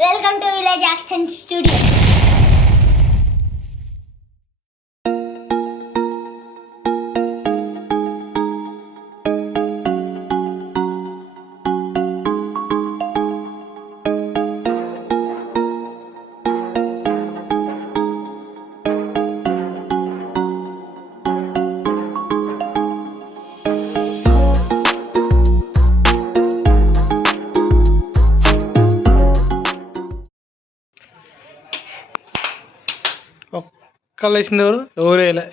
Welcome to village action studio. ఒక్కళ్ళు వేసింది ఎవరు వేయలే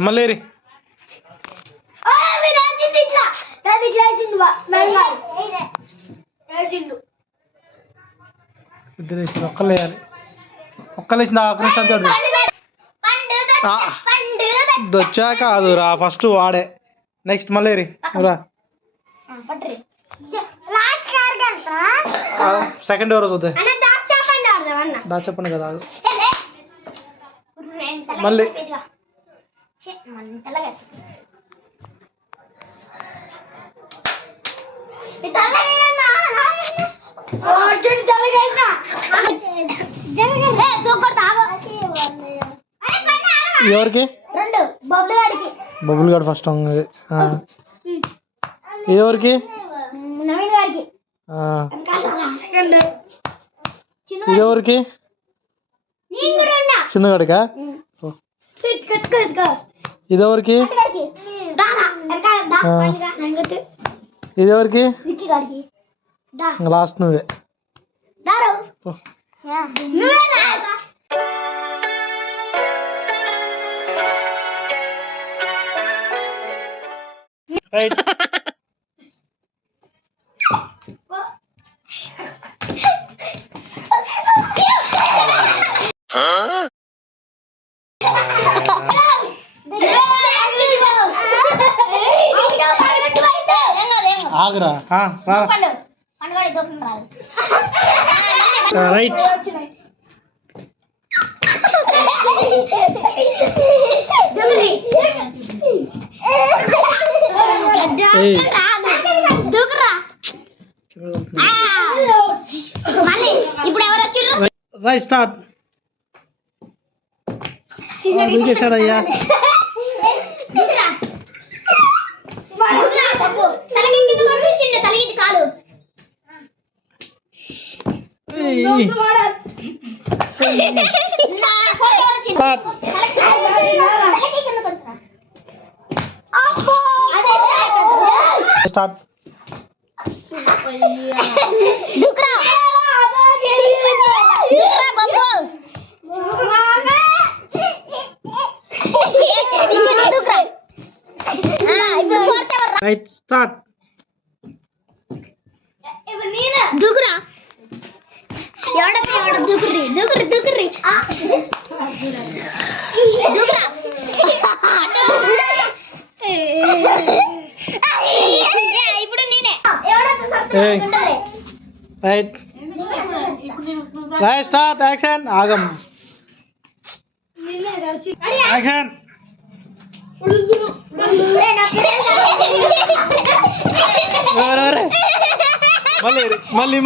మళ్ళీ ఇద్దరు వేసింది ఒక్కళ్ళు వేయాలి. ఒక్కళ్ళు వేసింది ఆఖరి నిమిషం వచ్చాక కాదు రా ఫస్ట్ వాడే నెక్స్ట్ మళ్ళీ రా సెకండ్ ఎవరు చూద్దాం దా చెప్పండి కదా మళ్ళీ ఎవరికి బబుల్ గాడు ఫస్ట్ ఇది ఎవరికి ఇది ఎవరికి చిన్నగాడికా ఇది ఎవరికి ఇది ఎవరికి లాస్ట్ నువ్వే రైట్ ఆగరా రైట్ ఇప్పుడు ఎవరు వచ్చారు? రైట్ స్టార్ట్ చేశాడయ్యా స్టార్ట్ రైట్ స్టార్ట్ దూకురా దూకుర్రి దూకురా ఇప్పుడు నేనే రైట్ రైట్ స్టార్ట్ యాక్షన్ ఆగం యాక్షన్ మళ్ళీ మళ్ళీ